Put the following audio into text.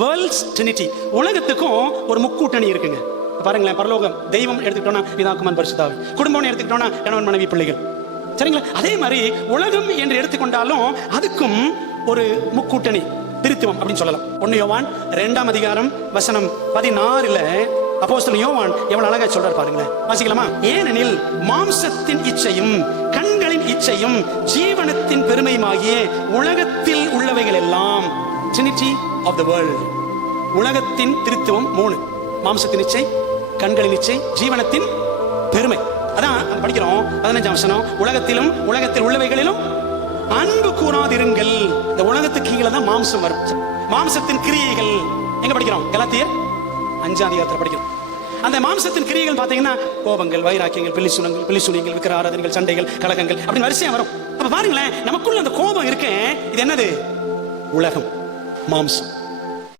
World's Trinity, உலகத்துக்கும் ஒரு முக்கூட்டணி இருக்குங்க. பாருங்களேன், பரலோகம் தெய்வம் எடுத்துக்கிட்டோம்னா பிதா குமாரன் பரிசுத்த ஆவி, குடும்பம் எடுத்துக்கிட்டோம்னா கணவன் மனைவி பிள்ளைகள், சரிங்களா? அதே மாதிரி உலகம் என்று எடுத்துக்கொண்டாலும் அதுக்கும் ஒரு முக்கூட்டணி திருத்துவம் அப்படின்னு சொல்லலாம். 1 யோவான் 2ஆம் அதிகாரம் வசனம் 16 அப்போஸ்தலன் யோவான் எவ்வளவு அழகா சொல்றாரு பாருங்களேன், வாசிக்கலாமா? ஏனெனில் மாம்சத்தின் இச்சையும் கண்களின் இச்சையும் ஜீவனத்தின் பெருமையுமாகிய உலகத்தில் உள்ளவைகள் எல்லாம், Trinity of the world, உலகத்தின் திருத்துவம் 3, மாம்சத்தின் இச்சை, கண்களின் இச்சை, ஜீவனத்தின் பெருமை. அதான் படிக்கிறோம் 15ஆம் வசனம், உலகத்திலும் உலகத்தில் உள்ளவைகளிலும் அன்பு கூறாதிருங்கள். இந்த உலகத்துக்கு கீழே தான் மாம்சம் வரும். மாம்சத்தின் கிரியைகள் எங்க படிக்கிறோம்? கலாத்தியர் 5ஆம் அதிகாரத்தில் படிக்கிறோம். அந்த மாம்சத்தின் கிரியைகள் பாத்தீங்கன்னா கோபங்கள், வைராக்கியங்கள், பில்லிசூனியங்கள், விக்கிர ஆராதனைகள், சண்டைகள், கலகங்கள் அப்படின்னு வரிசையா வரும். அப்ப பாருங்களேன், நமக்குள்ள அந்த கோபம் இருக்கு, இது என்னது? உலகம், மாம்சம்.